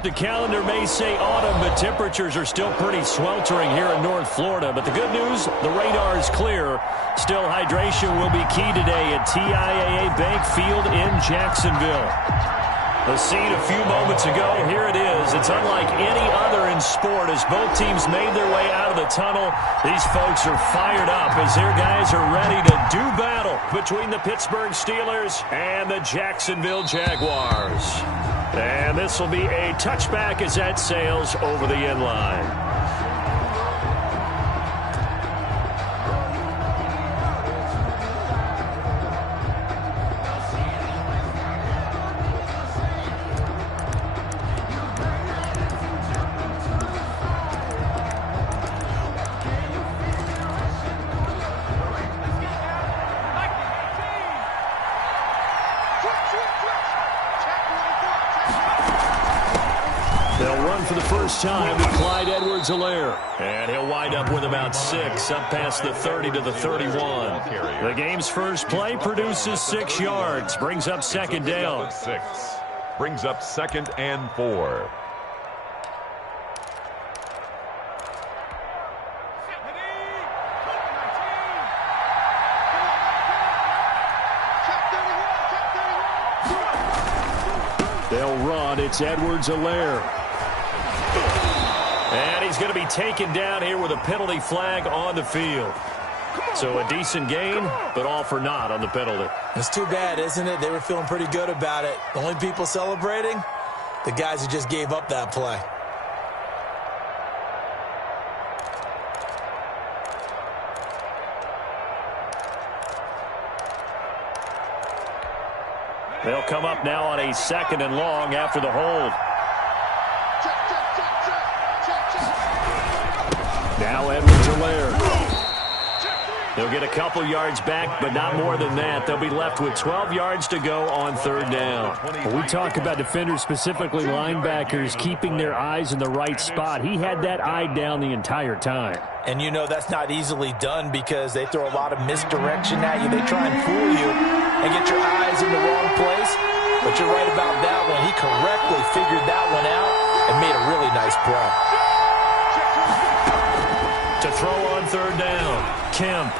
The calendar may say autumn, but temperatures are still pretty sweltering here in North Florida. But the good news, the radar is clear. Still, hydration will be key today at TIAA Bank Field in Jacksonville. The scene a few moments ago, here it is. It's unlike any other in sport as both teams made their way out of the tunnel. These folks are fired up as their guys are ready to do battle between the Pittsburgh Steelers and the Jacksonville Jaguars. And this will be a touchback as that sails over the end line. For the first time with Clyde Edwards-Helaire. And he'll wind up with about 6, up past the 30 to the 31. The game's first play produces 6 yards, brings up second down. 6 brings up 2nd and 4. They'll run. It's Edwards-Helaire. And he's going to be taken down here with a penalty flag on the field. So a decent gain, but all for naught on the penalty. It's too bad, isn't it? They were feeling pretty good about it. The only people celebrating, the guys who just gave up that play. They'll come up now on a 2nd and long after the hold. Now Edwards-Helaire. They'll get a couple yards back, but not more than that. They'll be left with 12 yards to go on 3rd down. When we talk about defenders, specifically linebackers, keeping their eyes in the right spot. He had that eye down the entire time. And you know that's not easily done because they throw a lot of misdirection at you. They try and fool you and get your eyes in the wrong place. But you're right about that one. He correctly figured that one out and made a really nice play. To throw on 3rd down, Kemp.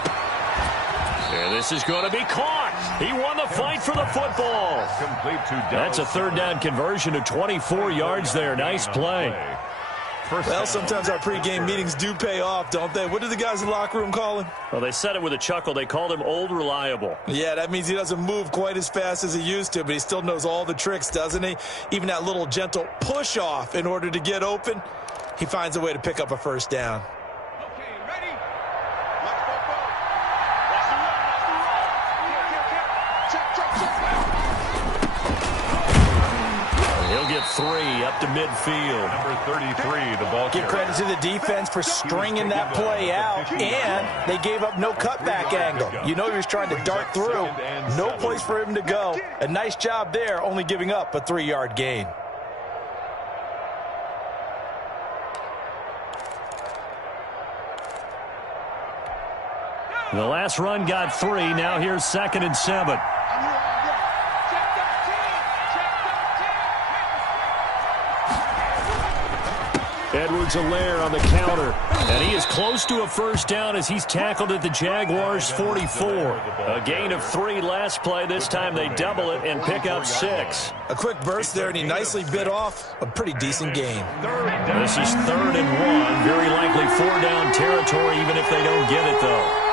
And this is going to be caught. He won the fight for the football. Complete to That's a 3rd down conversion to 24 yards there. Nice play. Well, sometimes our pregame meetings do pay off, don't they? What do the guys in the locker room call him? Well, they said it with a chuckle. They called him Old Reliable. Yeah, that means he doesn't move quite as fast as he used to, but he still knows all the tricks, doesn't he? Even that little gentle push-off in order to get open, he finds a way to pick up a 1st down. He'll get 3 up to midfield. Number 33, the ball. Give credit to the defense for stringing that play out, and they gave up no cutback angle. You know he was trying to dart through. No place for him to go. A nice job there, only giving up a 3-yard gain. The last run got 3. Now here's 2nd and 7. Edwards-Helaire on the counter. And he is close to a 1st down as he's tackled at the Jaguars' 44. A gain of 3 last play. This time they double it and pick up 6. A quick burst there, and he nicely bit off a pretty decent gain. This is 3rd and 1. Very likely 4-down territory even if they don't get it, though.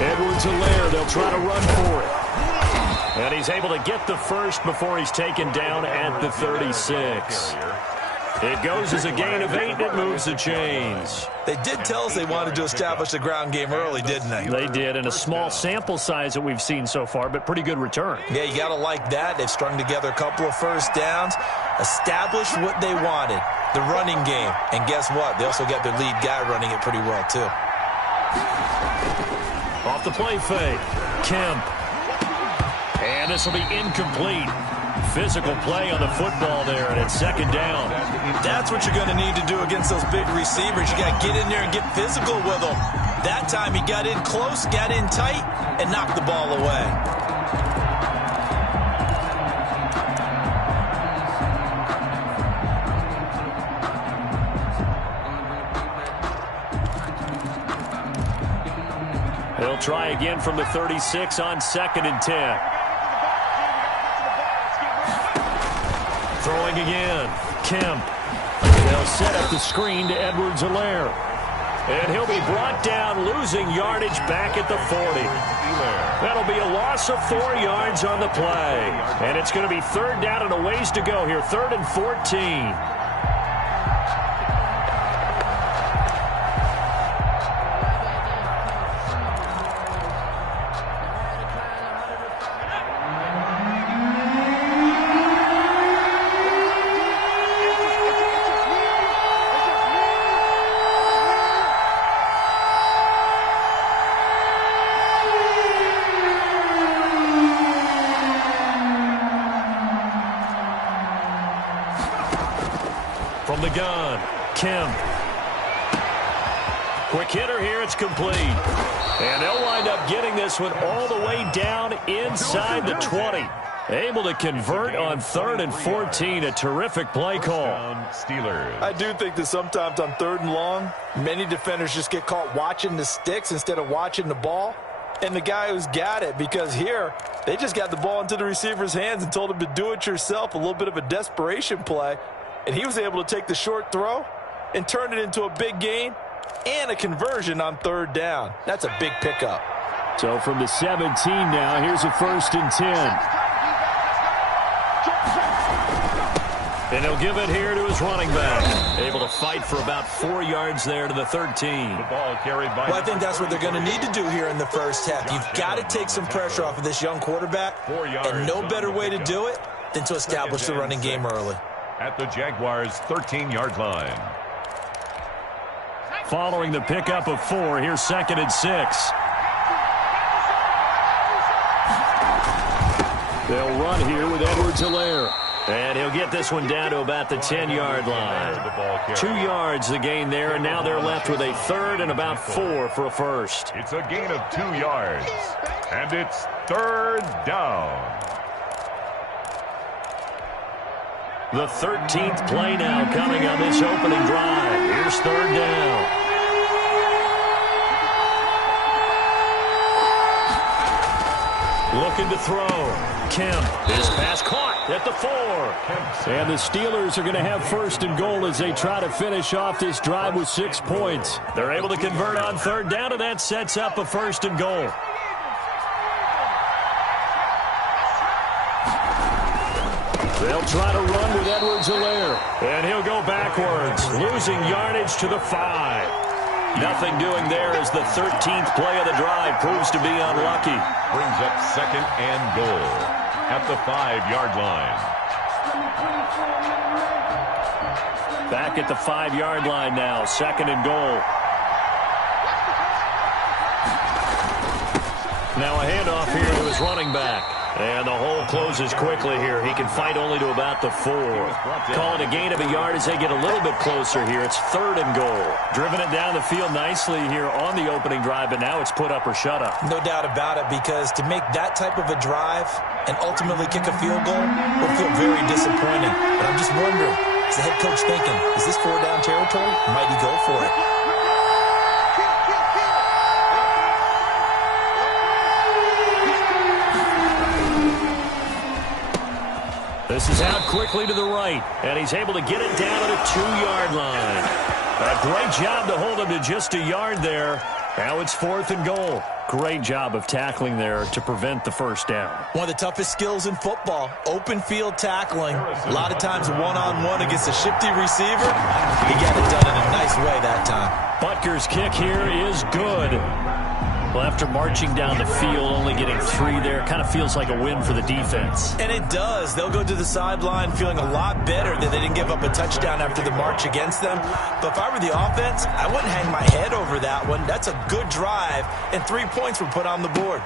Edwards-Helaire, they'll try to run for it. And he's able to get the 1st before he's taken down at the 36. It goes as a gain of 8, and it moves the chains. They did tell us they wanted to establish the ground game early, didn't they? They did, and a small sample size that we've seen so far, but pretty good return. Yeah, you got to like that. They've strung together a couple of 1st downs, established what they wanted, the running game. And guess what? They also got their lead guy running it pretty well, too. Off the play fake, Kemp. And this will be incomplete. Physical play on the football there, and it's 2nd down. That's what you're going to need to do against those big receivers. You got to get in there and get physical with them. That time he got in close, got in tight, and knocked the ball away. They'll try again from the 36 on 2nd and 10. Throwing again. Kemp. They'll set up the screen to Edwards-Helaire. And he'll be brought down, losing yardage back at the 40. That'll be a loss of 4 yards on the play. And it's going to be 3rd down and a ways to go here. 3rd and 14. From the gun, Kemp. Quick hitter here, it's complete. And they'll wind up getting this one all the way down inside the 20. Able to convert on 3rd and 14. A terrific play call. Steelers. I do think that sometimes on 3rd and long, many defenders just get caught watching the sticks instead of watching the ball. And the guy who's got it, because here, they just got the ball into the receiver's hands and told him to do it yourself, a little bit of a desperation play. And he was able to take the short throw and turn it into a big gain and a conversion on 3rd down. That's a big pickup. So from the 17 now, here's a 1st and 10. And he'll give it here to his running back. Able to fight for about 4 yards there to the 13. The ball carried by. Well, I think that's what they're going to need to do here in the first half. You've got to take some pressure off of this young quarterback. And no better way to do it than to establish the running game early. At the Jaguars' 13-yard line. Following the pickup of 4, here's 2nd and 6. They'll run here with Edwards-Helaire. And he'll get this one down to about the 10-yard line. 2 yards the gain there, and now they're left with a 3rd and about 4 for a first. It's a gain of 2 yards. And it's 3rd down. The 13th play now coming on this opening drive. Here's 3rd down. Looking to throw. Kemp. His pass caught at the 4. And the Steelers are going to have 1st and goal as they try to finish off this drive with 6 points. They're able to convert on 3rd down, and that sets up a 1st and goal. They'll try to run with Edwards-Helaire. And he'll go backwards, losing yardage to the 5. Nothing doing there as the 13th play of the drive proves to be unlucky. Brings up 2nd and goal at the 5-yard line. Back at the 5-yard line now, 2nd and goal. Now a handoff here to his running back. And the hole closes quickly here. He can fight only to about the 4. Call it a gain of a yard as they get a little bit closer here. It's 3rd and goal. Driven it down the field nicely here on the opening drive, but now it's put up or shut up. No doubt about it, because to make that type of a drive and ultimately kick a field goal will feel very disappointing. But I'm just wondering, is the head coach thinking, is this 4-down territory? Might he go for it? This is out quickly to the right, and he's able to get it down to the 2-yard line. A great job to hold him to just a yard there. Now it's 4th and goal. Great job of tackling there to prevent the 1st down. One of the toughest skills in football, open field tackling. A lot of times one-on-one against a shifty receiver. He got it done in a nice way that time. Butker's kick here is good. Well, after marching down the field, only getting 3 there, kind of feels like a win for the defense. And it does. They'll go to the sideline feeling a lot better that they didn't give up a touchdown after the march against them. But if I were the offense, I wouldn't hang my head over that one. That's a good drive, and 3 points were put on the board.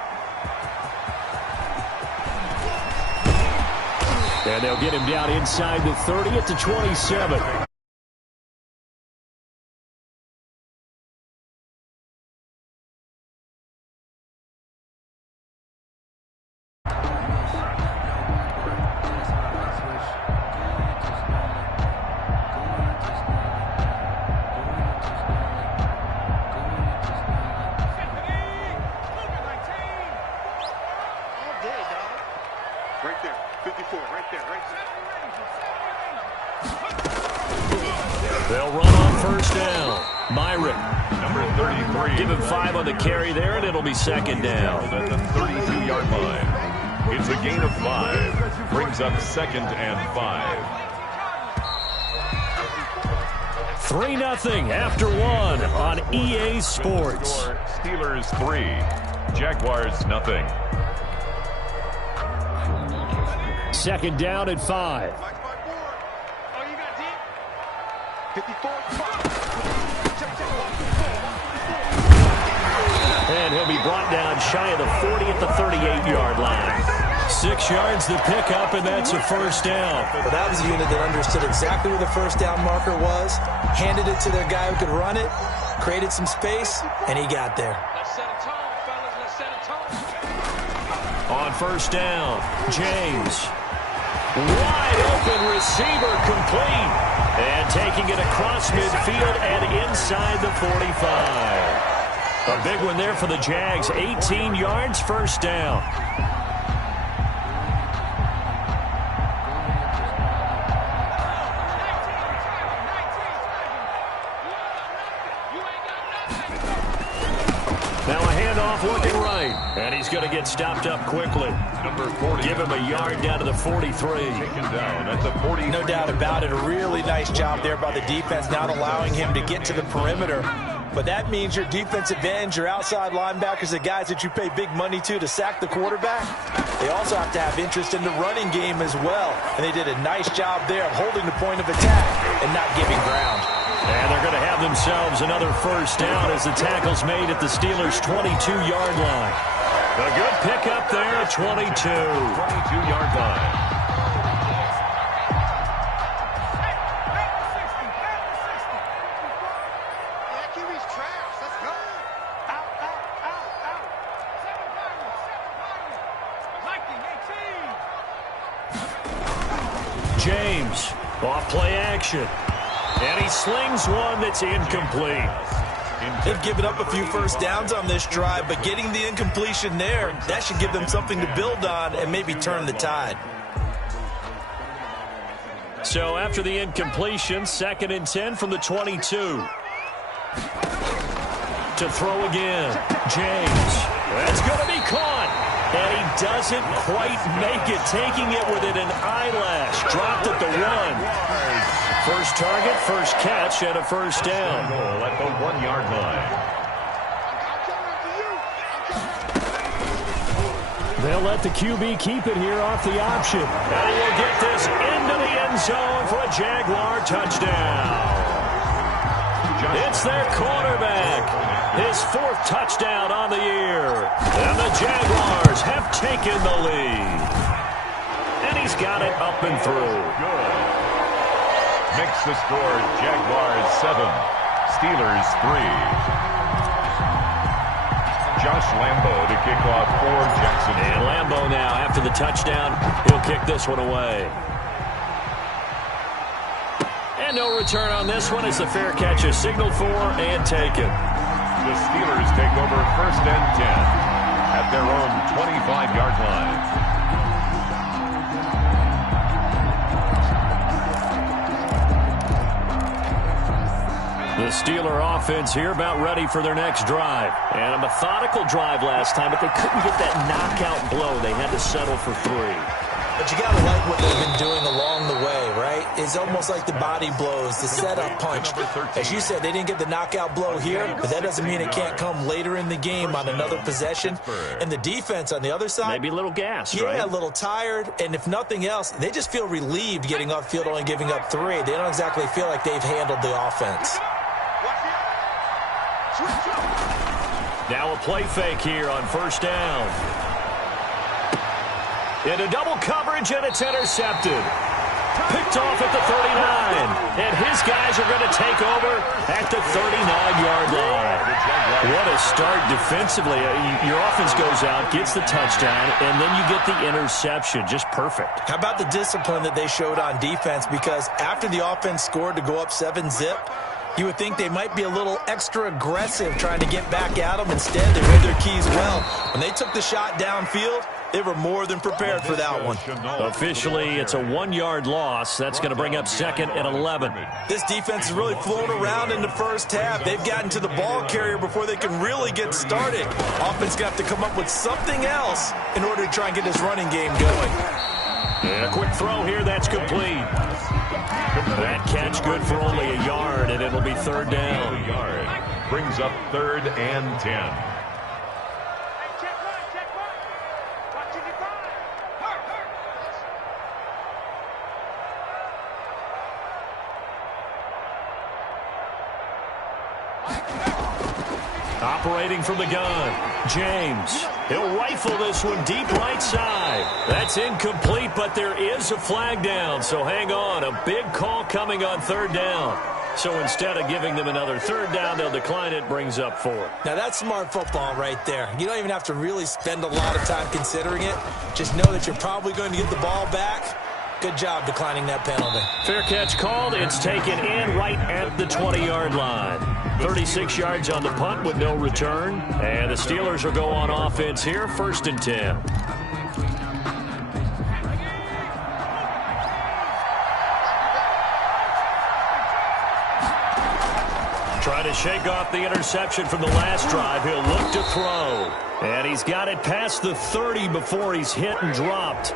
And they'll get him down inside the 30 at the 27. first down. Myrick. Number 33. Give him 5 on the carry there, and it'll be second down. At the 32-yard line. It's a gain of 5. Brings up 2nd and 5. 3-0 after 1 on EA Sports. Steelers 3. Jaguars nothing. Second down at 5. And he'll be brought down shy of the 40 at the 38-yard line. 6 yards the pickup, and that's a first down. Well, that was a unit that understood exactly where the first down marker was, handed it to their guy who could run it, created some space, and he got there. Let's set a tone, fellas. Let's set a tone. On first down, James. Wide open receiver complete. And taking it across midfield and inside the 45. A big one there for the Jags. 18 yards, first down. Now a handoff looking right. And he's going to get stopped up quickly. Number 40. Give him a yard down to the 43. Taken down at the 40. No doubt about it. A really nice job there by the defense, not allowing him to get to the perimeter. But that means your defensive ends, your outside linebackers, the guys that you pay big money to sack the quarterback, they also have to have interest in the running game as well. And they did a nice job there of holding the point of attack and not giving ground. And they're going to have themselves another first down as the tackle's made at the Steelers' 22-yard line. A good pickup there at 22. 22-yard line. James, off play action. And he slings one that's incomplete. They've given up a few first downs on this drive, but getting the incompletion there, that should give them something to build on and maybe turn the tide. So after the incompletion, 2nd and 10 from the 22. To throw again, James. That's going to be caught. And he doesn't quite make it, taking it within an eyelash. Dropped at the 1. First target, first catch, and a first down. Goal at the 1-yard line. They'll let the QB keep it here off the option. And he'll get this into the end zone for a Jaguar touchdown. It's their quarterback. His 4th touchdown on the year. And the Jaguars have taken the lead. And he's got it up and through. Good. Makes the score Jaguars 7, Steelers 3. Josh Lambo to kick off for Jacksonville. And Lambo now, after the touchdown, he'll kick this one away. And no return on this one as the fair catch is signaled for and taken. The Steelers take over 1st and 10 at their own 25-yard line. The Steeler offense here about ready for their next drive. And a methodical drive last time, but they couldn't get that knockout blow. They had to settle for 3. But you got to like what they've been doing along the way, right? It's almost like the body blows, the setup punch. As you said, they didn't get the knockout blow here, but that doesn't mean it can't come later in the game on another possession. And the defense on the other side, maybe a little gassed, right? Yeah, a little tired. And if nothing else, they just feel relieved getting off field, only giving up 3. They don't exactly feel like they've handled the offense. Now a play fake here on first down. Into double coverage, and it's intercepted. Picked off at the 39. And his guys are going to take over at the 39-yard line. What a start defensively. Your offense goes out, gets the touchdown, and then you get the interception. Just perfect. How about the discipline that they showed on defense? Because after the offense scored to go up 7-zip, you would think they might be a little extra aggressive trying to get back at them. Instead, they read their keys well. When they took the shot downfield, They were more than prepared for that one. Officially, it's a 1-yard loss. That's going to bring up 2nd and 11. This defense is really flown around in the first half. They've gotten to the ball carrier before they can really get started. Offense got to come up with something else in order to try and get this running game going. And a quick throw here. That's complete. That catch good for only a yard, and it'll be 3rd down. Brings up 3rd and 10. Operating from the gun, James. He'll rifle this one deep right side. That's incomplete, but there is a flag down, so hang on. A big call coming on 3rd down. So instead of giving them another 3rd down, they'll decline it, brings up 4. Now, that's smart football right there. You don't even have to really spend a lot of time considering it. Just know that you're probably going to get the ball back. Good job declining that penalty. Fair catch called. It's taken in right at the 20-yard line. 36 yards on the punt with no return. And the Steelers will go on offense here, 1st and 10. Trying to shake off the interception from the last drive. He'll look to throw. And he's got it past the 30 before he's hit and dropped.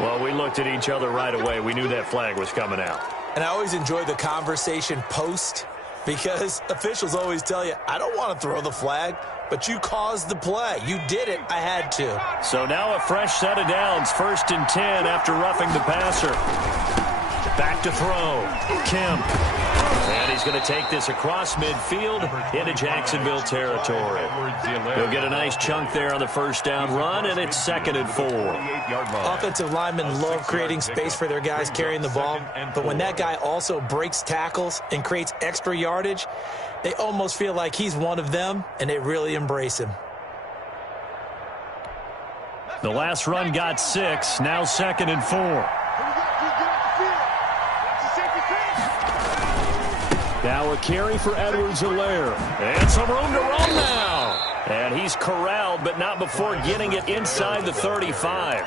Well, we looked at each other right away. We knew that flag was coming out. And I always enjoy the conversation post because officials always tell you, I don't want to throw the flag, but you caused the play. You did it. I had to. So now a fresh set of downs. 1st and 10 after roughing the passer. Back to throw. Kemp. And he's going to take this across midfield into Jacksonville territory. He'll get a nice chunk there on the 1st down run, and it's 2nd and 4. Offensive linemen love creating space for their guys carrying the ball, but when that guy also breaks tackles and creates extra yardage, they almost feel like he's one of them, and they really embrace him. The last run got 6, now 2nd and 4. Now a carry for Edwards-Helaire. And some room to run now. And he's corralled, but not before getting it inside the 35.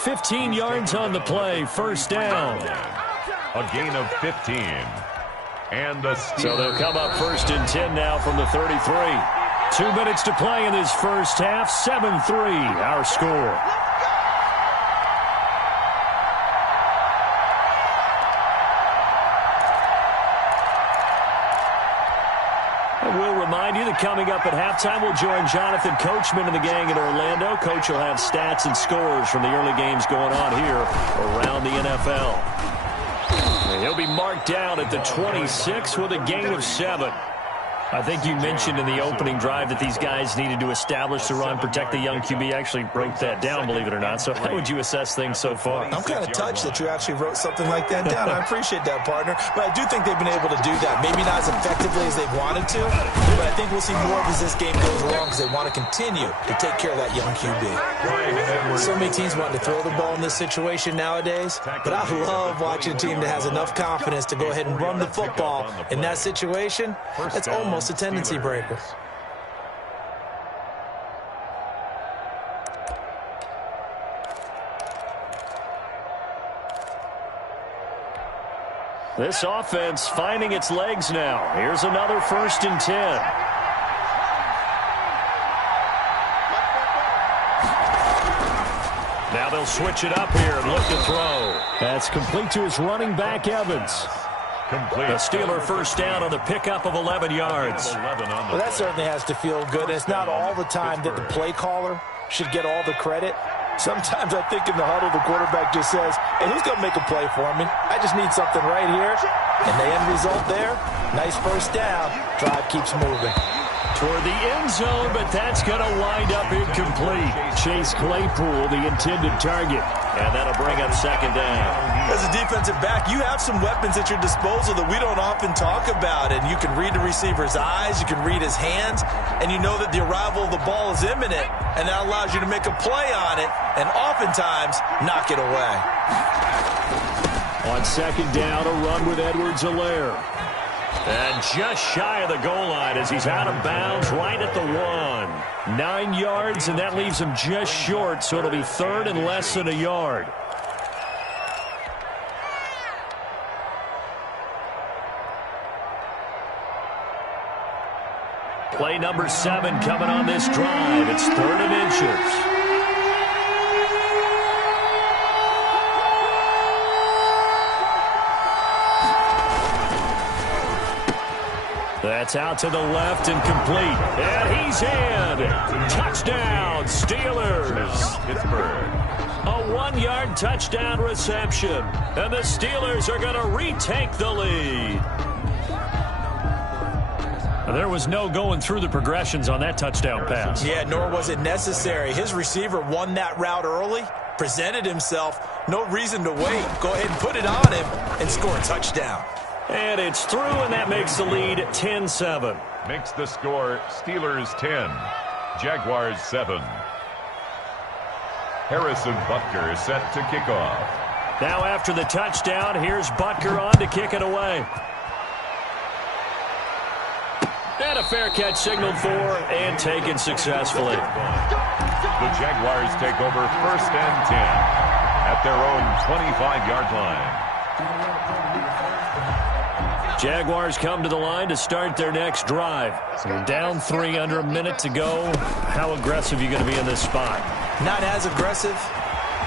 15 yards on the play, 1st down. A gain of 15. And the Steelers. So they'll come up 1st and 10 now from the 33. 2 minutes to play in this first half. 7-3, our score. We'll remind you that coming up at halftime, we'll join Jonathan Coachman and the gang in Orlando. Coach will have stats and scores from the early games going on here around the NFL. And he'll be marked down at the 26 with a gain of 7. I think you mentioned in the opening drive that these guys needed to establish the run, protect the young QB. Actually broke that down, believe it or not. So how would you assess things so far? I'm kind of touched that you actually wrote something like that down. I appreciate that, partner. But I do think they've been able to do that. Maybe not as effectively as they wanted to, but I think we'll see more of as this game goes along because they want to continue to take care of that young QB. So many teams want to throw the ball in this situation nowadays, but I love watching a team that has enough confidence to go ahead and run the football in that situation. That's almost a tendency breaker. This offense finding its legs now. Here's another 1st and 10. Now they'll switch it up here and look to throw. That's complete to his running back, Evans. Complete. A Steeler 1st down on the pickup of 11 yards. Well, that certainly has to feel good. It's not all the time that the play caller should get all the credit. Sometimes I think in the huddle, the quarterback just says, hey, who's going to make a play for me? I just need something right here. And the end result there, nice 1st down. Drive keeps moving. Toward the end zone, but that's going to wind up incomplete. Chase Claypool, the intended target. And that'll bring up 2nd down. As a defensive back, you have some weapons at your disposal that we don't often talk about. And you can read the receiver's eyes, you can read his hands, and you know that the arrival of the ball is imminent. And that allows you to make a play on it and oftentimes knock it away. On 2nd down, a run with Edwards-Helaire. And just shy of the goal line as he's out of bounds right at the 1. 9 yards, and that leaves him just short, so it'll be third and less than a yard. Play number 7 coming on this drive. It's 3rd and inches. That's out to the left and complete. And he's in. Touchdown, Steelers. Pittsburgh. A 1-yard touchdown reception. And the Steelers are going to retake the lead. There was no going through the progressions on that touchdown pass. Yeah, nor was it necessary. His receiver won that route early, presented himself. No reason to wait. Go ahead and put it on him and score a touchdown. And it's through, and that makes the lead 10-7. Makes the score Steelers 10, Jaguars 7. Harrison Butker is set to kick off. Now after the touchdown, here's Butker on to kick it away. And a fair catch signaled for and taken successfully. The Jaguars take over 1st and 10 at their own 25-yard line. Jaguars come to the line to start their next drive. You're down 3, under a minute to go. How aggressive are you going to be in this spot? Not as aggressive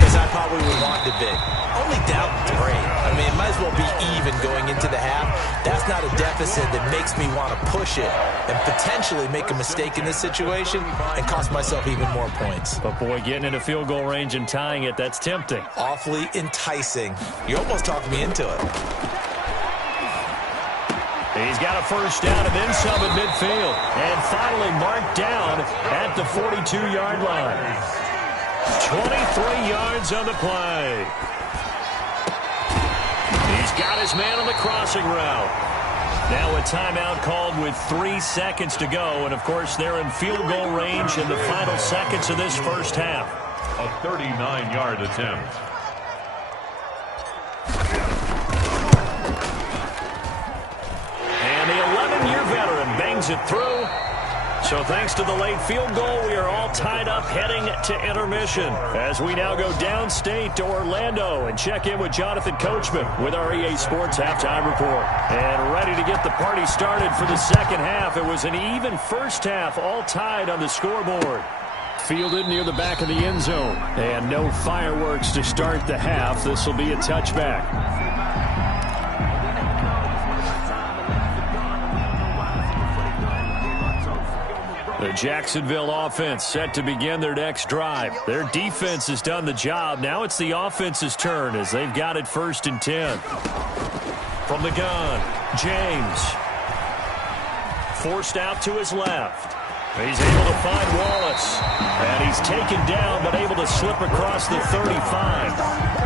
as I probably would want to be. Only down 3. I mean, it might as well be even going into the half. That's not a deficit that makes me want to push it and potentially make a mistake in this situation and cost myself even more points. But, boy, getting into field goal range and tying it, that's tempting. Awfully enticing. You almost talked me into it. He's got a first down and then some at midfield. And finally marked down at the 42-yard line. 23 yards on the play. He's got his man on the crossing route. Now a timeout called with 3 seconds to go. And, of course, they're in field goal range in the final seconds of this first half. A 39-yard attempt. And the 11-year veteran bangs it through. So thanks to the late field goal, we are all tied up heading to intermission as we now go downstate to Orlando and check in with Jonathan Coachman with our EA Sports Halftime Report. And ready to get the party started for the second half. It was an even first half, all tied on the scoreboard. Fielded near the back of the end zone. And no fireworks to start the half. This will be a touchback. The Jacksonville offense set to begin their next drive. Their defense has done the job. Now it's the offense's turn as they've got it 1st and 10. From the gun, James. Forced out to his left. He's able to find Wallace. And he's taken down but able to slip across the 35.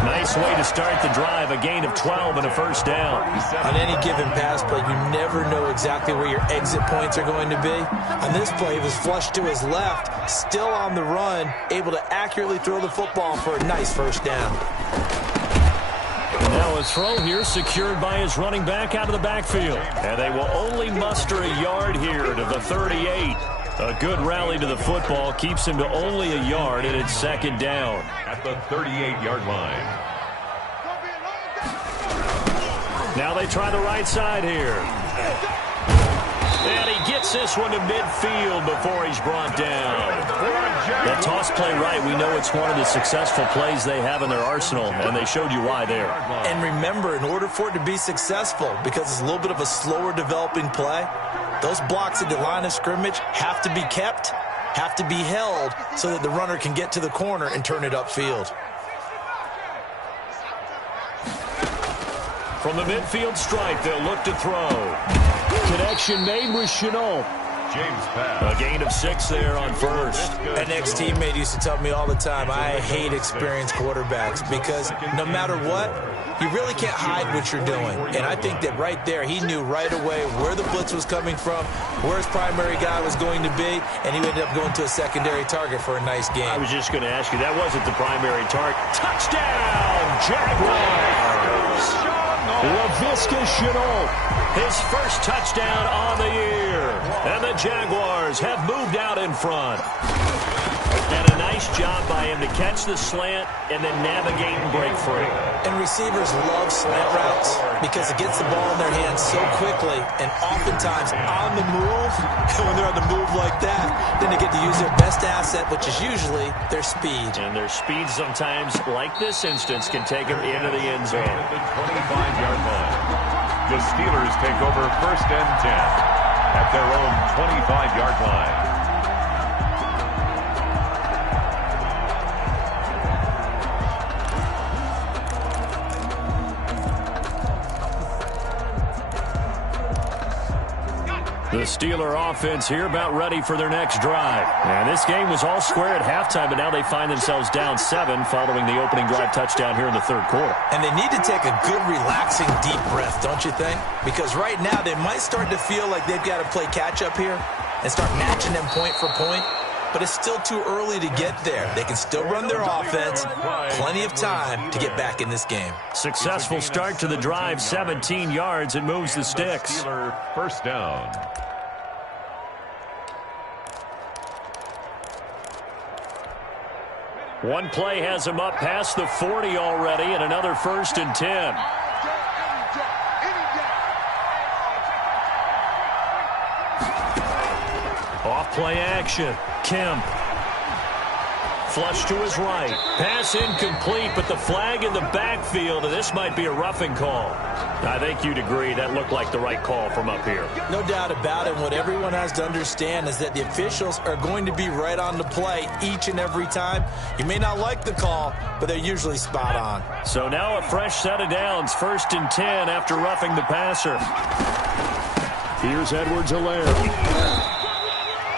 Nice way to start the drive. A gain of 12 and a first down. On any given pass play, you never know exactly where your exit points are going to be. On this play, he was flushed to his left, still on the run, able to accurately throw the football for a nice first down. Now a throw here secured by his running back out of the backfield. And they will only muster a yard here to the 38. A good rally to the football keeps him to only a yard, and it's 2nd down. At the 38-yard line. Now they try the right side here. And he gets this one to midfield before he's brought down. That toss play right, we know it's one of the successful plays they have in their arsenal, and they showed you why there. And remember, in order for it to be successful, because it's a little bit of a slower developing play, those blocks at the line of scrimmage have to be kept, have to be held, so that the runner can get to the corner and turn it upfield. From the midfield stripe, they'll look to throw. Connection made with Chenault. James pass. A gain of 6 there on first. An ex-teammate used to tell me all the time, I hate experienced quarterbacks because no matter what, you really can't hide what you're doing. And I think that right there, he knew right away where the blitz was coming from, where his primary guy was going to be, and he ended up going to a secondary target for a nice game. I was just going to ask you, that wasn't the primary target. Touchdown, Jaguars! Laviska Shenault. His first touchdown on the year. And the Jaguars have moved out in front. And a nice job by him to catch the slant and then navigate and break free. And receivers love slant routes because it gets the ball in their hands so quickly and oftentimes on the move. And when they're on the move like that, then they get to use their best asset, which is usually their speed. And their speed sometimes, like this instance, can take them into the end zone. At the 25-yard line. The Steelers take over first and 10 at their own 25-yard line. The Steeler offense here about ready for their next drive. And this game was all square at halftime, but now they find themselves down 7 following the opening drive touchdown here in the third quarter. And they need to take a good, relaxing, deep breath, don't you think? Because right now they might start to feel like they've got to play catch-up here and start matching them point for point. But it's still too early to get there. They can still run their offense. Plenty of time to get back in this game. Successful start to the drive, 17 yards, and moves the sticks. Steeler first down. One play has him up past the 40 already, and another first and 10. Off play action. Kemp. Flush to his right. Pass incomplete, but the flag in the backfield, and this might be a roughing call. I think you'd agree that looked like the right call from up here. No doubt about it. What everyone has to understand is that the officials are going to be right on the play each and every time. You may not like the call, but they're usually spot on. So now a fresh set of downs. First and 10 after roughing the passer. Here's Edwards-Helaire.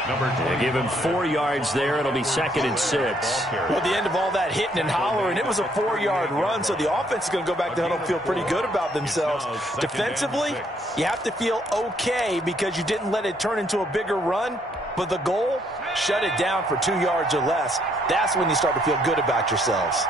They give him 4 yards there. It'll be second and 6. Well, at the end of all that hitting and hollering, it was a 4-yard run, so the offense is going to go back to huddle and feel pretty good about themselves. Defensively, you have to feel okay because you didn't let it turn into a bigger run, but the goal, shut it down for 2 yards or less. That's when you start to feel good about yourselves.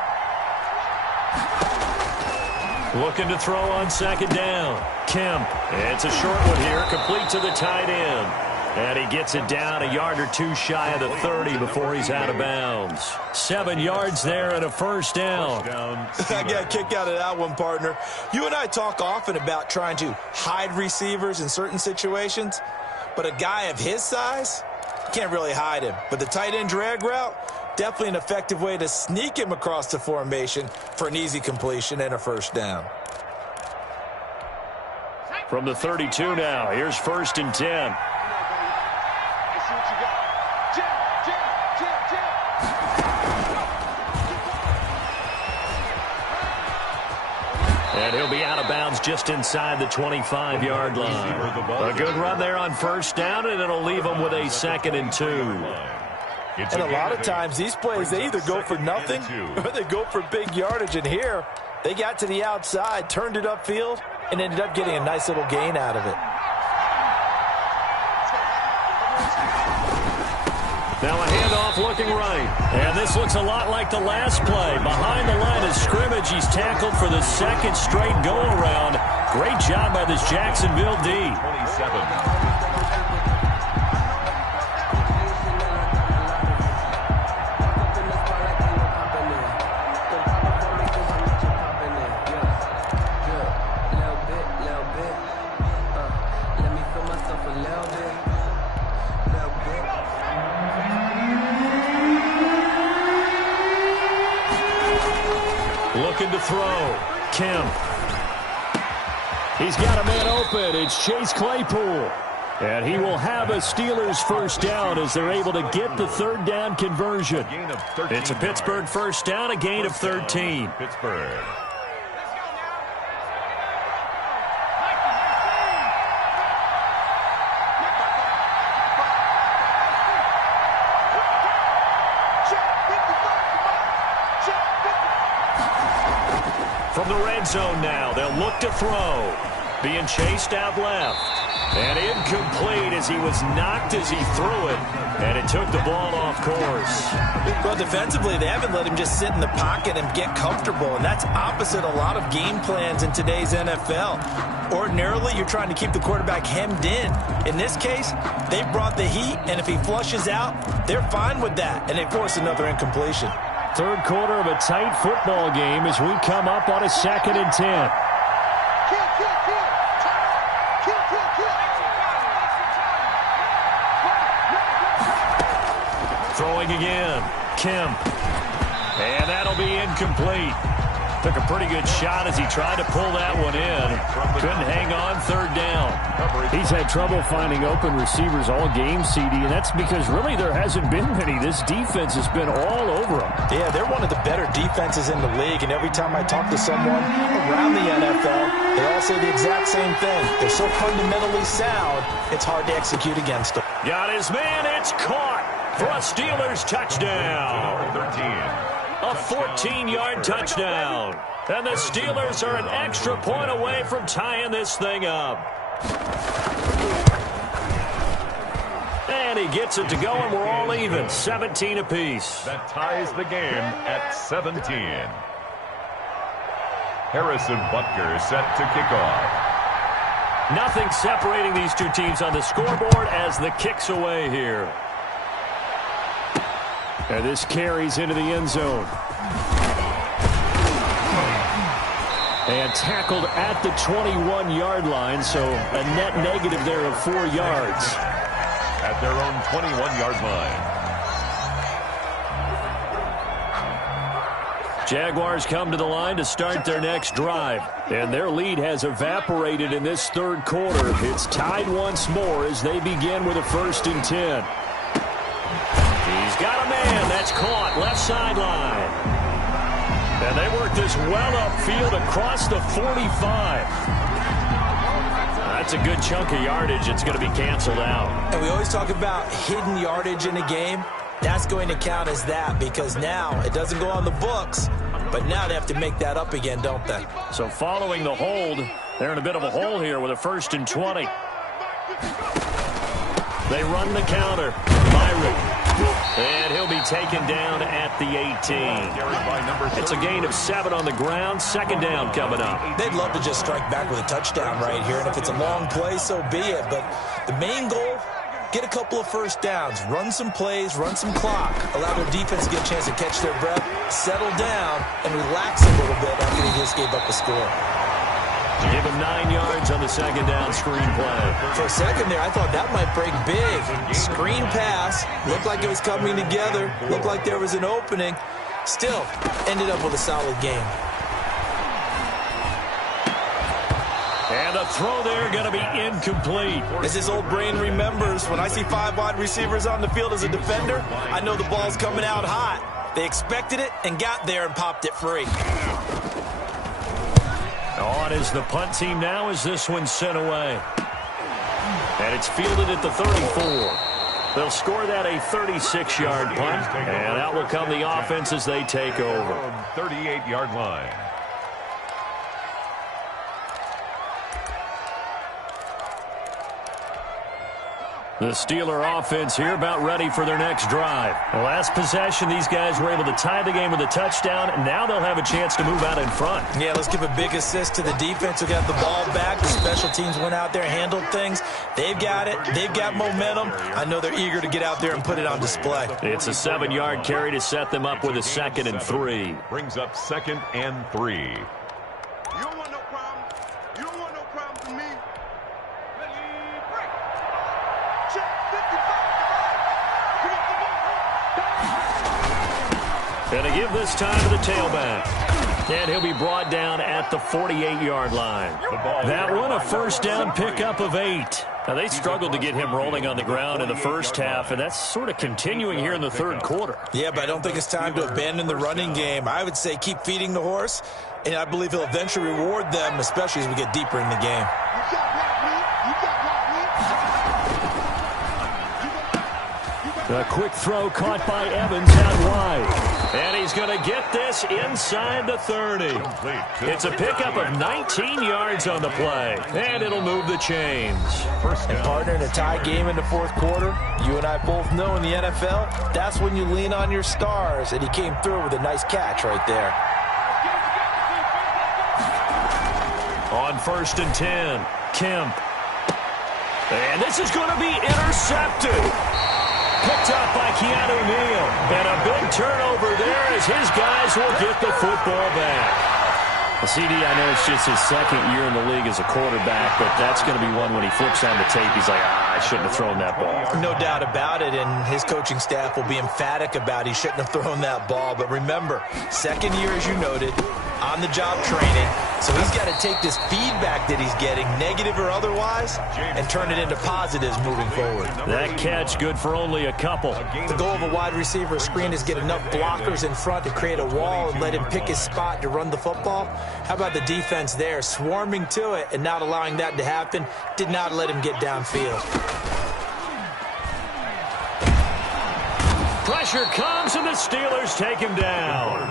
Looking to throw on second down. Kemp. It's a short one here, complete to the tight end. And he gets it down a yard or two shy of the 30 before he's out of bounds. 7 yards there and a first down. I got a kick out of that one, partner. You and I talk often about trying to hide receivers in certain situations, but a guy of his size, you can't really hide him. But the tight end drag route, definitely an effective way to sneak him across the formation for an easy completion and a first down. From the 32 now, here's first and 10. And he'll be out of bounds just inside the 25-yard line. A good run there on first down, and it'll leave them with a second and 2. And a lot of times these plays, they either go for nothing or they go for big yardage. And here, they got to the outside, turned it upfield, and ended up getting a nice little gain out of it. Now a handoff looking right. And this looks a lot like the last play. Behind the line of scrimmage, he's tackled for the second straight go-around. Great job by this Jacksonville D. 27. Looking to throw. Kemp. He's got a man open. It's Chase Claypool. And he will have a Steelers first down as they're able to get the third down conversion. It's a Pittsburgh first down, a gain of 13. Pittsburgh. From the red zone now, they'll look to throw. Being chased out left. And incomplete as he was knocked as he threw it. And it took the ball off course. Well, defensively, they haven't let him just sit in the pocket and get comfortable. And that's opposite a lot of game plans in today's NFL. Ordinarily, you're trying to keep the quarterback hemmed in. In this case, they brought the heat, and if he flushes out, they're fine with that. And they force another incompletion. Third quarter of a tight football game as we come up on a 2nd and 10. Throwing again. Kemp. And that'll be incomplete. Took a pretty good shot as he tried to pull that one in. Couldn't hang on 3rd down. He's had trouble finding open receivers all game, CD, and that's because really there hasn't been many. This defense has been all over him. Yeah, they're one of the better defenses in the league, and every time I talk to someone around the NFL, they all say the exact same thing. They're so fundamentally sound, it's hard to execute against them. Got his man. It's caught for a Steelers touchdown. 13. A 14-yard touchdown. And the Steelers are an extra point away from tying this thing up. And he gets it to go, and we're all even. 17 apiece. That ties the game at 17. Harrison Butker set to kick off. Nothing separating these two teams on the scoreboard as the kick's away here. And this carries into the end zone. And tackled at the 21-yard line, so a net negative there of 4 yards. At their own 21-yard line. Jaguars come to the line to start their next drive. And their lead has evaporated in this 3rd quarter. It's tied once more as they begin with a 1st and 10. He's got a man. That's caught. Left sideline. And they work this well upfield across the 45. That's a good chunk of yardage. It's going to be canceled out. And we always talk about hidden yardage in a game. That's going to count as that because now it doesn't go on the books, but now they have to make that up again, don't they? So following the hold, they're in a bit of a hole here with a 1st and 20. They run the counter. Myron. And he'll be taken down at the 18. It's a gain of 7 on the ground. 2nd down coming up. They'd love to just strike back with a touchdown right here, and if it's a long play, so be it. But the main goal, get a couple of 1st downs, run some plays, run some clock, allow their defense to get a chance to catch their breath, settle down, and relax a little bit after they just gave up the score. Give him 9 yards on the 2nd down screen play. For a second there, I thought that might break big. Screen pass. Looked like it was coming together. Looked like there was an opening. Still, ended up with a solid game. And a throw there going to be incomplete. As his old brain remembers, when I see 5 wide receivers on the field as a defender, I know the ball's coming out hot. They expected it and got there and popped it free. On is the punt team now as this one's sent away. And it's fielded at the 34. They'll score that a 36-yard punt. And out will come the offense as they take over. 38-yard line. The Steeler offense here about ready for their next drive. The last possession, these guys were able to tie the game with a touchdown, and now they'll have a chance to move out in front. Yeah, let's give a big assist to the defense who got the ball back. The special teams went out there, handled things. They've got it. They've got momentum. I know they're eager to get out there and put it on display. It's a 7-yard carry to set them up with a 2nd and 3. Brings up 2nd and 3. You don't want no problem. You don't want no problem for me. Ready, break. Check 55. And to give this time to the tailback. And he'll be brought down at the 48-yard line. That one, a 1st down pickup of 8. Now, they struggled to get him rolling on the ground in the first half, and that's sort of continuing here in the 3rd quarter. Yeah, but I don't think it's time to abandon the running game. I would say keep feeding the horse, and I believe he'll eventually reward them, especially as we get deeper in the game. A quick throw caught by Evans out wide. And he's going to get this inside the 30. It's a pickup of 19 yards on the play. And it'll move the chains. And partner, in a tie game in the fourth quarter, you and I both know in the NFL, that's when you lean on your stars. And he came through with a nice catch right there. On 1st and 10, Kemp. And this is going to be intercepted. Picked up by Keanu Neal. And a big turnover there as his guys will get the football back. Well, CD, I know it's just his second year in the league as a quarterback, but that's going to be one when he flips on the tape, he's like, I shouldn't have thrown that ball. No doubt about it, and his coaching staff will be emphatic about he shouldn't have thrown that ball. But remember, second year, as you noted, on-the-job training. So he's got to take this feedback that he's getting, negative or otherwise, and turn it into positives moving forward. That catch good for only a couple. The goal of a wide receiver screen is get enough blockers in front to create a wall and let him pick his spot to run the football. How about the defense there, swarming to it and not allowing that to happen? Did not let him get downfield. Pressure comes, and the Steelers take him down.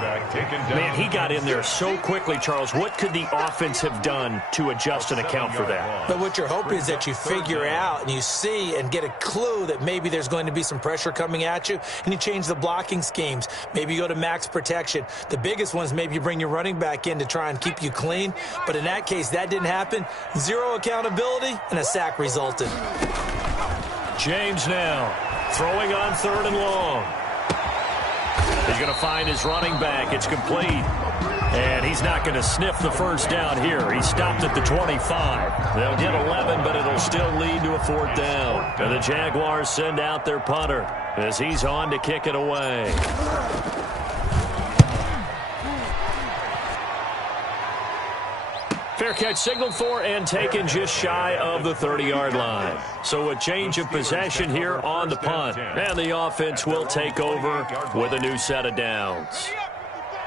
Man, he got in there so quickly, Charles. What could the offense have done to adjust and account for that? But what you're hoping is that you figure out and you see and get a clue that maybe there's going to be some pressure coming at you, and you change the blocking schemes. Maybe you go to max protection. The biggest one is maybe you bring your running back in to try and keep you clean. But in that case, that didn't happen. Zero accountability, and a sack resulted. James now throwing on 3rd and long. He's going to find his running back. It's complete. And he's not going to sniff the first down here. He stopped at the 25. They'll get 11, but it'll still lead to a 4th down. And the Jaguars send out their punter as he's on to kick it away. Fair catch signaled for and taken just shy of the 30-yard line. So a change of possession here on the punt. And the offense will take over with a new set of downs.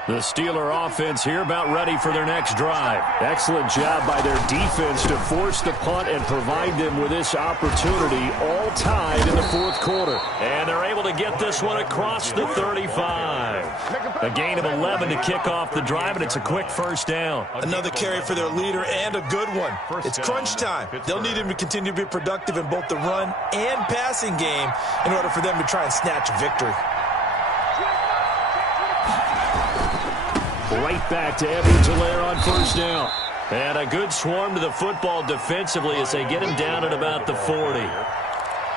The Steeler offense here about ready for their next drive. Excellent job by their defense to force the punt and provide them with this opportunity, all tied in the fourth quarter. And they're able to get this one across the 35. A gain of 11 to kick off the drive, and it's a quick 1st down. Another carry for their leader and a good one. It's crunch time. They'll need him to continue to be productive in both the run and passing game in order for them to try and snatch a victory. Right back to Edwards-Helaire on 1st down. And a good swarm to the football defensively as they get him down at about the 40.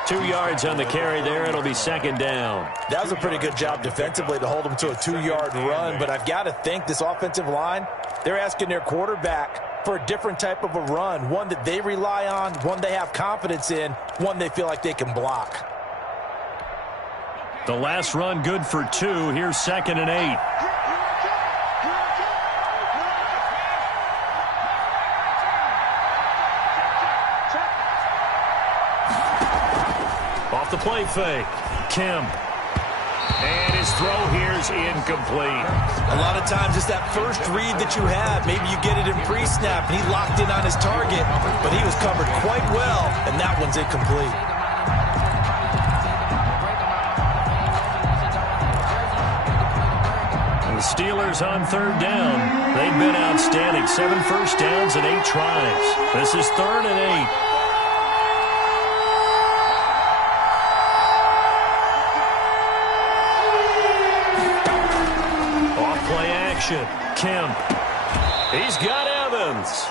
2 yards on the carry there. It'll be 2nd down. That was a pretty good job defensively to hold him to a 2-yard run. But I've got to think this offensive line, they're asking their quarterback for a different type of a run, one that they rely on, one they have confidence in, one they feel like they can block. The last run good for 2. Here's 2nd and 8. The play fake. Kemp. And his throw here is incomplete. A lot of times it's that first read that you have. Maybe you get it in pre-snap, and he locked in on his target, but he was covered quite well, and that one's incomplete. And the Steelers on 3rd down. They've been outstanding. 7 first downs and 8 tries. This is 3rd and 8. Kemp. He's got Evans.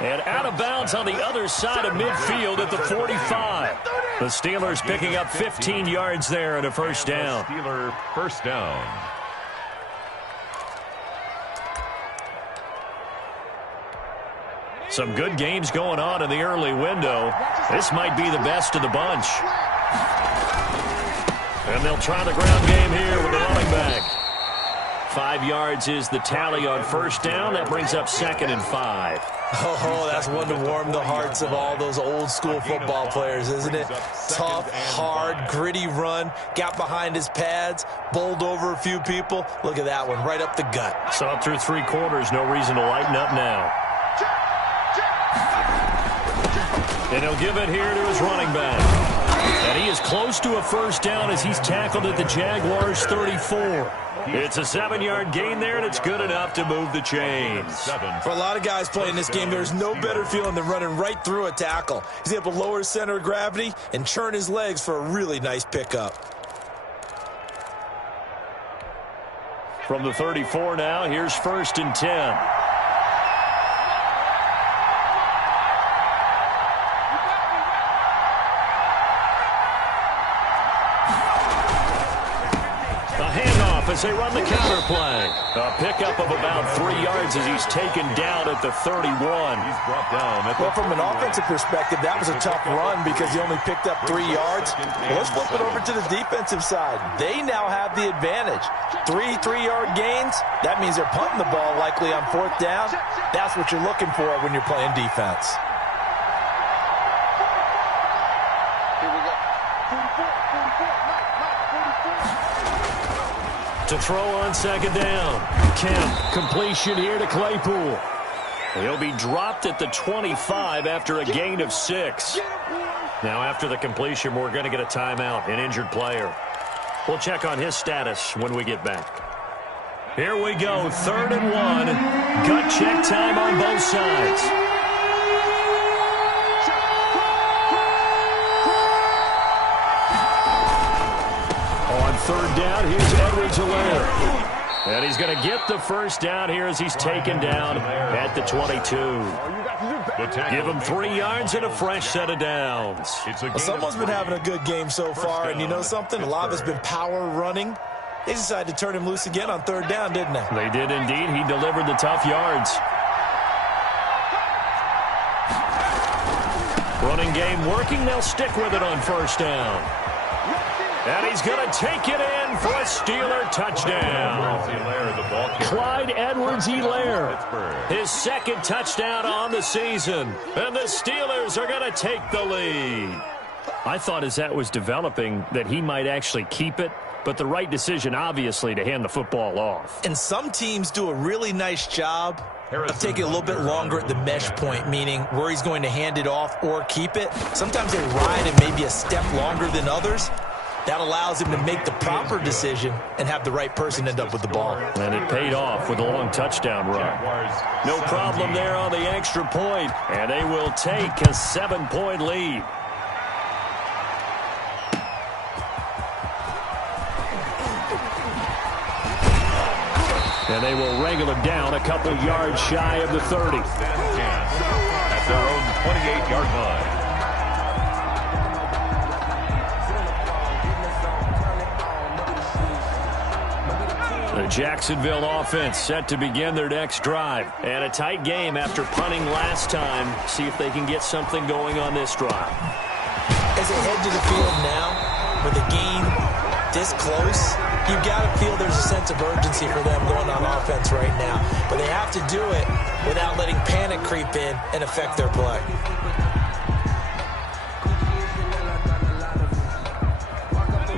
And out of bounds on the other side of midfield at the 45. The Steelers picking up 15 yards there and a 1st down. Steeler 1st down. Some good games going on in the early window. This might be the best of the bunch. And they'll try the ground game here with the running back. 5 yards is the tally on 1st down. That brings up 2nd and 5. Oh, that's one to warm the hearts of all those old school football players, isn't it? Tough, hard, gritty run. Got behind his pads, bowled over a few people. Look at that one, right up the gut. So through 3 quarters, no reason to lighten up now. And he'll give it here to his running back. And he is close to a first down as he's tackled at the Jaguars' 34. It's a 7-yard gain there, and it's good enough to move the chains. For a lot of guys playing this game, there's no better feeling than running right through a tackle. He's able to lower his center of gravity and churn his legs for a really nice pickup. From the 34 now, here's 1st and 10. As they run the counter play. A pickup of about 3 yards as he's taken down at the 31. He's brought down. Well, from an offensive perspective, that was a tough run because he only picked up 3 yards. Well, let's flip it over to the defensive side. They now have the advantage. 3-3-yard gains, that means they're punting the ball likely on 4th down. That's what you're looking for when you're playing defense. To throw on 2nd down. Kemp, completion here to Claypool. He'll be dropped at the 25 after a gain of 6. Now after the completion, we're going to get a timeout, an injured player. We'll check on his status when we get back. Here we go, 3rd and 1. Gut check time on both sides. On 3rd down, here's Edwards-Helaire. And he's going to get the first down here as he's taken down at the 22. Give him 3 yards and a fresh set of downs. Well, someone's been having a good game so far, and you know something? A lot of it's been power running. They decided to turn him loose again on 3rd down, didn't they? They did indeed. He delivered the tough yards. Running game working. They'll stick with it on 1st down. And he's going to take it in for a Steeler touchdown. Clyde Edwards-Helaire, his 2nd touchdown on the season. And the Steelers are going to take the lead. I thought as that was developing that he might actually keep it, but the right decision, obviously, to hand the football off. And some teams do a really nice job of taking a little bit longer at the mesh point, meaning where he's going to hand it off or keep it. Sometimes they ride it maybe a step longer than others. That allows him to make the proper decision and have the right person end up with the ball. And it paid off with a long touchdown run. No problem there on the extra point, and they will take a 7-point lead. And they will wrangle him down a couple yards shy of the 30. At their own 28-yard line. The Jacksonville offense set to begin their next drive. And a tight game after punting last time. See if they can get something going on this drive. As they head to the field now, with the game this close, you've got to feel there's a sense of urgency for them going on offense right now. But they have to do it without letting panic creep in and affect their play.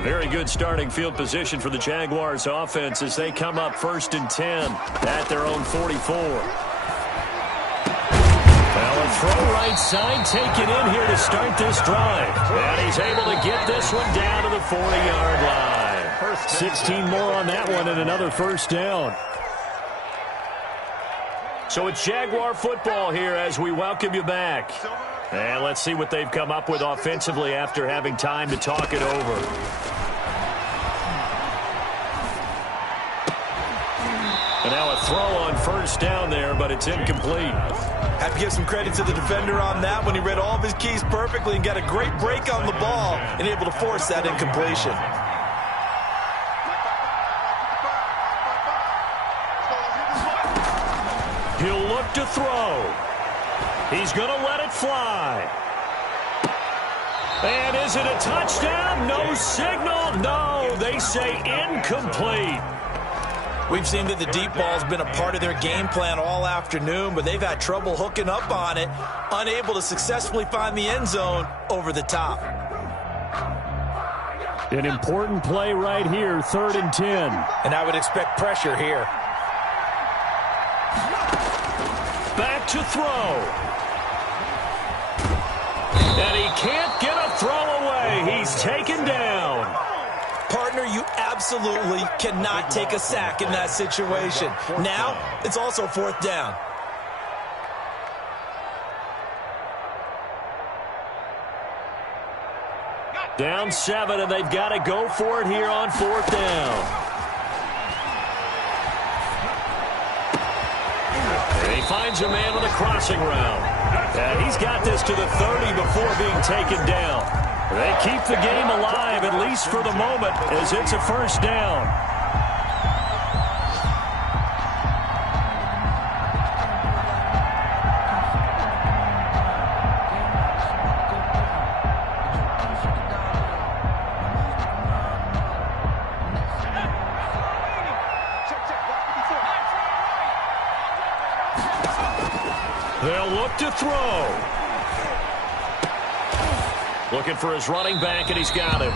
Very good starting field position for the Jaguars offense as they come up 1st and 10 at their own 44. Well, a throw right side taken in here to start this drive. And he's able to get this one down to the 40-yard line. 16 more on that one and another first down. So it's Jaguar football here as we welcome you back. And let's see what they've come up with offensively after having time to talk it over. And now a throw on 1st down there, but it's incomplete. Have to give some credit to the defender on that when he read all of his keys perfectly and got a great break on the ball and able to force that incompletion. He'll look to throw. He's going to let it fly. And is it a touchdown? No signal. No, they say incomplete. We've seen that the deep ball's been a part of their game plan all afternoon, but they've had trouble hooking up on it, unable to successfully find the end zone over the top. An important play right here, 3rd and 10. And I would expect pressure here. Back to throw. And he can't get a throw away. He he's taken down. Partner, you absolutely cannot take a sack in that situation. Now, it's also 4th down. Down 7, and they've got to go for it here on 4th down. And he finds a man with a crossing route. And he's got this to the 30 before being taken down. They keep the game alive, at least for the moment, as it's a 1st down. They'll look to throw. Looking for his running back, and he's got him.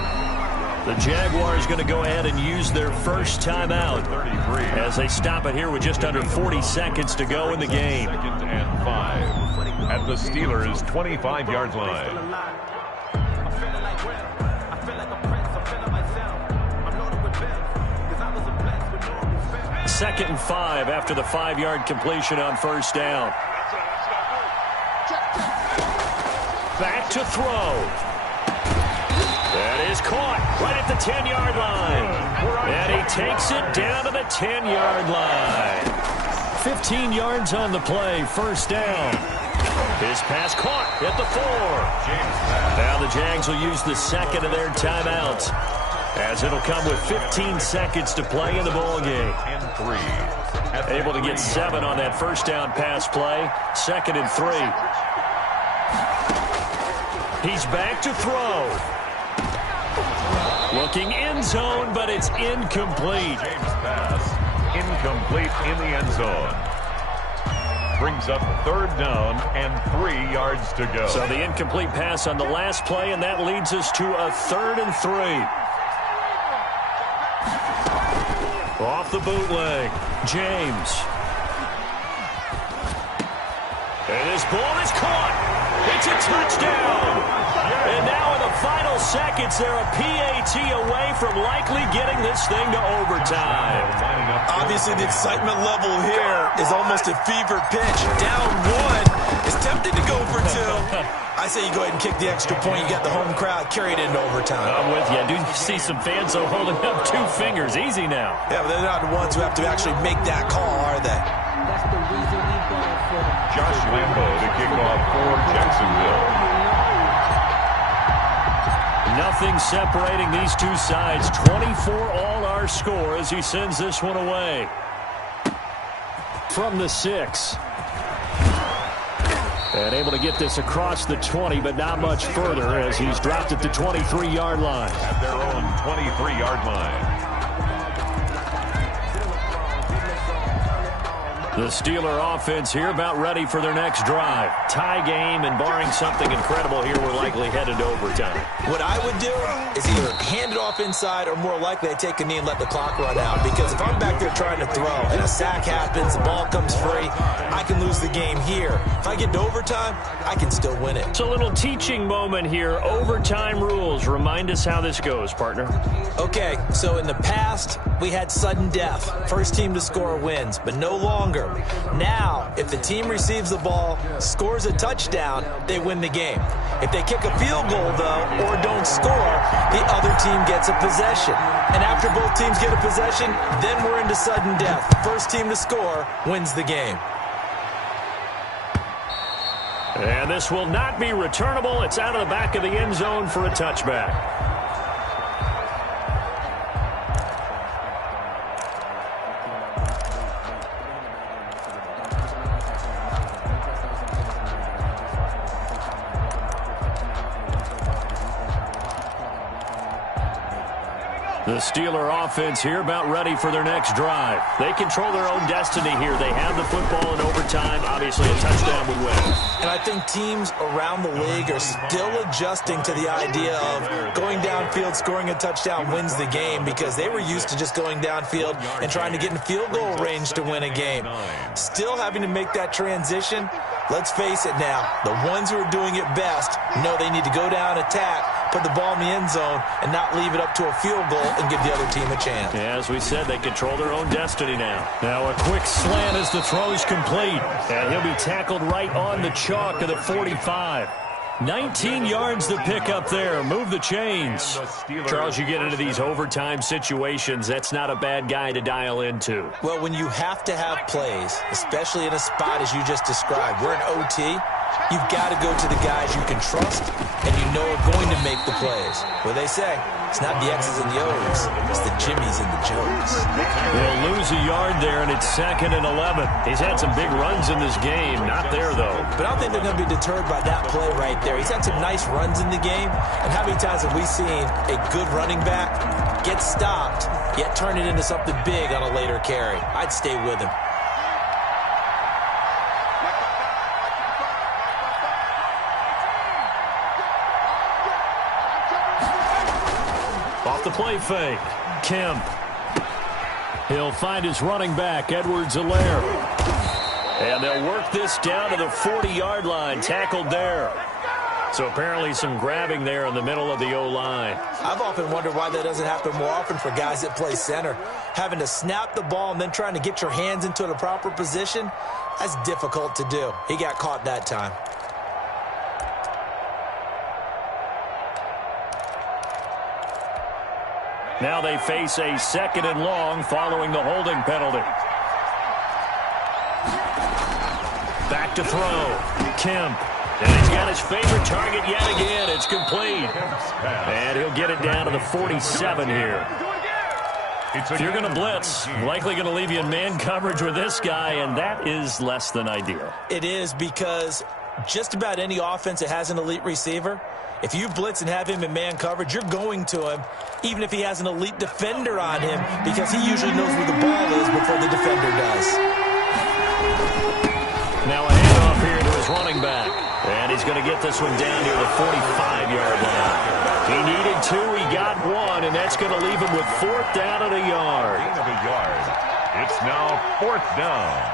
The Jaguars going to go ahead and use their first timeout as they stop it here with just under 40 seconds to go in the game. 2nd and 5 at the Steelers' 25-yard line. 2nd and 5 after the 5-yard completion on 1st down. Back to throw. That is caught right at the 10-yard line. And he takes it down to the 10-yard line. 15 yards on the play, 1st down. His pass caught at the 4. Now the Jags will use the 2nd of their timeouts, as it'll come with 15 seconds to play in the ball game. Able to get 7 on that 1st down pass play. 2nd and 3. He's back to throw. Looking end zone, but it's incomplete. James pass incomplete in the end zone. Brings up 3rd down and 3 yards to go. So the incomplete pass on the last play, and that leads us to a 3rd and 3. Off the bootleg, James. And his ball is caught. It's a touchdown. And now in the final seconds, they're a PAT away from likely getting this thing to overtime. Obviously, the excitement level here is almost a fever pitch. Down 1 is tempted to go for 2. I say you go ahead and kick the extra point. You got the home crowd carried into overtime. I'm with you. I do see some fans, though, holding up 2 fingers. Easy now. Yeah, but they're not the ones who have to actually make that call, are they? Josh Lambo to kick off for Jacksonville. Nothing separating these two sides. 24 all our score as he sends this one away. From the 6. And able to get this across the 20, but not much further as he's dropped at the 23-yard line. At their own 23-yard line. The Steeler offense here about ready for their next drive. Tie game, and barring something incredible here, we're likely headed to overtime. What I would do is either hand it off inside or more likely I take a knee and let the clock run out. Because if I'm back there trying to throw and a sack happens, the ball comes free, I can lose the game here. If I get to overtime, I can still win it. It's a little teaching moment here. Overtime rules. Remind us how this goes, partner. Okay, so in the past, we had sudden death. First team to score wins, but no longer. Now, if the team receives the ball, scores a touchdown, they win the game. If they kick a field goal, though, or don't score, the other team gets a possession. And after both teams get a possession, then we're into sudden death. First team to score wins the game. And this will not be returnable. It's out of the back of the end zone for a touchback. The Steeler offense here about ready for their next drive. They control their own destiny here. They have the football in overtime. Obviously, a touchdown would win. And I think teams around the league are still adjusting to the idea of going downfield, scoring a touchdown wins the game, because they were used to just going downfield and trying to get in field goal range to win a game. Still having to make that transition. Let's face it now, the ones who are doing it best know they need to go down, attack, put the ball in the end zone and not leave it up to a field goal and give the other team a chance. Yeah, as we said, they control their own destiny now. Now a quick slant as the throw's complete. And he'll be tackled right on the chalk of the 45. 19 yards to pick up there. Move the chains. Charles, you get into these overtime situations, that's not a bad guy to dial into. Well, when you have to have plays, especially in a spot as you just described, we're in OT, you've got to go to the guys you can trust and you know are going to make the plays. What they say, it's not the X's and the O's, it's the Jimmies and the Joes. They'll lose a yard there, and it's 2nd and 11. He's had some big runs in this game. Not there, though. But I don't think they're going to be deterred by that play right there. He's had some nice runs in the game, and how many times have we seen a good running back get stopped, yet turn it into something big on a later carry? I'd stay with him. Off the play fake, Kemp. He'll find his running back, Edwards-Helaire. And they'll work this down to the 40-yard line, tackled there. So apparently some grabbing there in the middle of the O-line. I've often wondered why that doesn't happen more often for guys that play center. Having to snap the ball and then trying to get your hands into the proper position, that's difficult to do. He got caught that time. Now they face a 2nd and long following the holding penalty. Back to throw. Kemp. And he's got his favorite target yet again. It's complete. And he'll get it down to the 47 here. If you're going to blitz, likely going to leave you in man coverage with this guy, and that is less than ideal. It is, because just about any offense that has an elite receiver, if you blitz and have him in man coverage, you're going to him, even if he has an elite defender on him, because he usually knows where the ball is before the defender does. Now a handoff here to his running back. And he's going to get this one down near the 45-yard line. He needed 2, he got 1, and that's going to leave him with 4th down and a yard. It's now 4th down.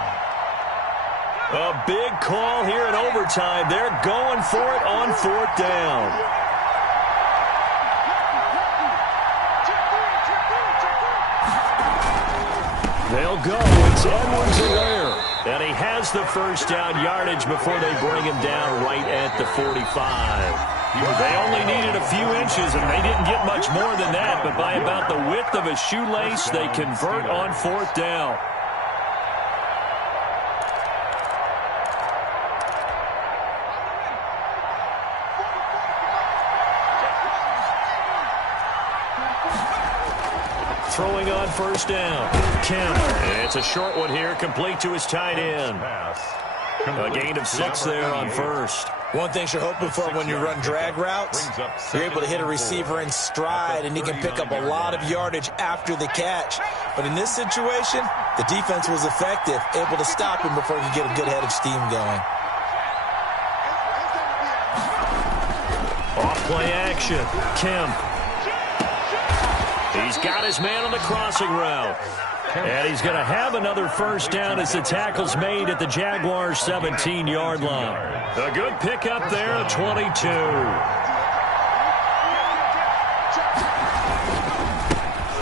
A big call here in overtime. They're going for it on 4th down. They'll go. It's Edwards-Helaire. And he has the first down yardage before they bring him down right at the 45. They only needed a few inches, and they didn't get much more than that. But by about the width of a shoelace, they convert on 4th down. Throwing on first down. Kemp. It's a short one here, complete to his tight end. A gain of 6 there on first. One thing you're hoping for when you run drag routes, you're able to hit a receiver in stride, and he can pick up a lot of yardage after the catch. But in this situation, the defense was effective, able to stop him before he could get a good head of steam going. Off play action. Kemp. He's got his man on the crossing route. And he's going to have another first down as the tackle's made at the Jaguars' 17-yard line. A good pickup there, 22.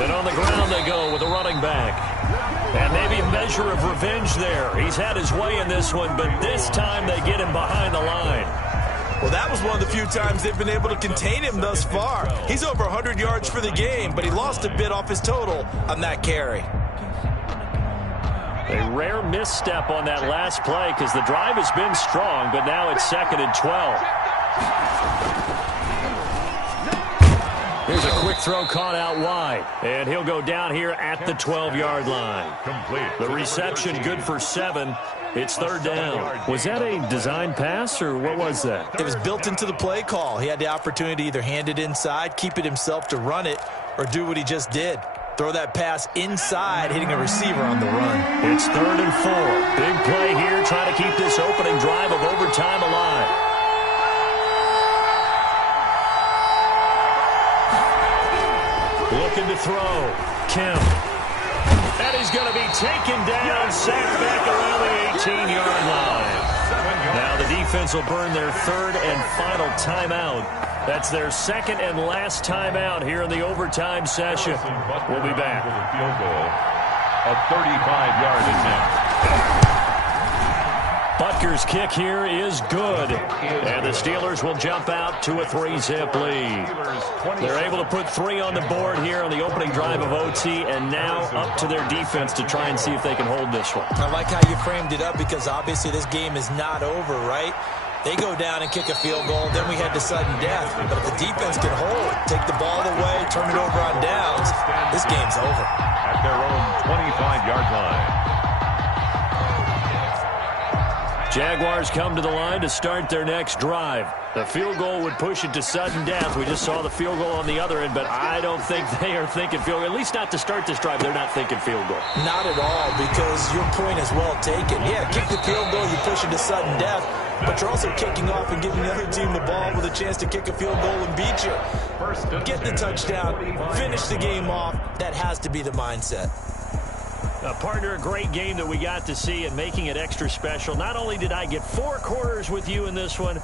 And on the ground they go with a running back. And maybe a measure of revenge there. He's had his way in this one, but this time they get him behind the line. Well, that was one of the few times they've been able to contain him thus far. He's over 100 yards for the game, but he lost a bit off his total on that carry. A rare misstep on that last play because the drive has been strong, but now it's 2nd and 12. Here's a quick throw caught out wide, and he'll go down here at the 12-yard line. The reception good for 7. It's 3rd down. Was that a design pass, or what was that? It was built into the play call. He had the opportunity to either hand it inside, keep it himself to run it, or do what he just did. Throw that pass inside, hitting a receiver on the run. It's 3rd and 4. Big play here, trying to keep this opening drive of overtime alive. Looking to throw. Kemp. And he's going to be taken down, sacked back around the 18-yard line. Now the defense will burn their 3rd and final timeout That's their second and last timeout here in the overtime session. We'll be back. With a field goal, a 35-yard attempt. Butker's kick here is good. And the Steelers will jump out to a 3-zip lead. They're able to put 3 on the board here on the opening drive of OT, and now up to their defense to try and see if they can hold this one. I like how you framed it up because obviously this game is not over, right? They go down and kick a field goal, then we head to sudden death. But if the defense can hold, take the ball away, turn it over on downs, this game's over. At their own 25-yard line. Jaguars come to the line to start their next drive. The field goal would push it to sudden death. We just saw the field goal on the other end, but I don't think they are thinking field goal. At least not to start this drive. They're not thinking field goal. Not at all, because your point is well taken. Yeah, kick the field goal, you push it to sudden death, but you're also kicking off and giving the other team the ball with a chance to kick a field goal and beat you. Get the touchdown, finish the game off. That has to be the mindset. Partner, a great game that we got to see and making it extra special. Not only did I get 4 quarters with you in this one,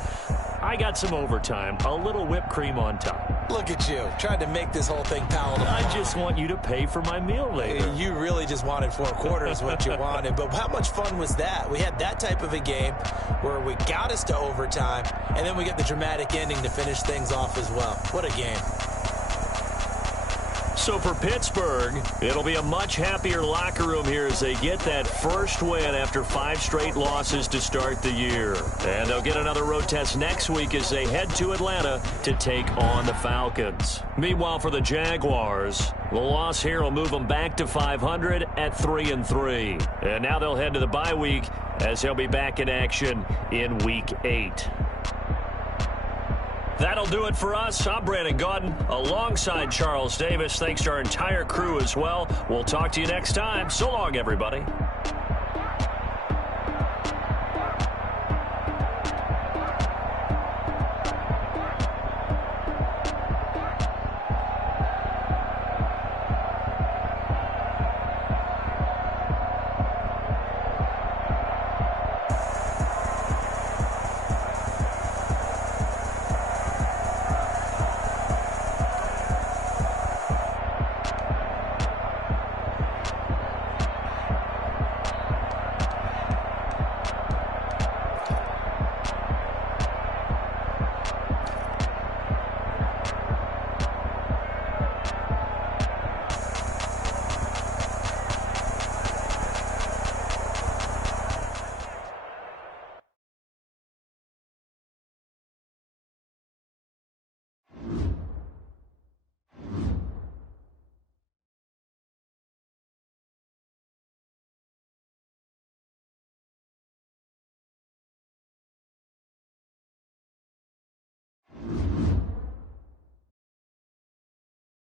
I got some overtime, a little whipped cream on top. Look at you, trying to make this whole thing palatable. I just want you to pay for my meal later. You really just wanted 4 quarters, what you wanted. But how much fun was that? We had that type of a game where we got us to overtime, and then we get the dramatic ending to finish things off as well. What a game. So for Pittsburgh, it'll be a much happier locker room here as they get that first win after 5 straight losses to start the year. And they'll get another road test next week as they head to Atlanta to take on the Falcons. Meanwhile, for the Jaguars, the loss here will move them back to 500 at 3-3. And now they'll head to the bye week as they'll be back in action in Week 8. That'll do it for us. I'm Brandon Gaudin alongside Charles Davis. Thanks to our entire crew as well. We'll talk to you next time. So long, everybody.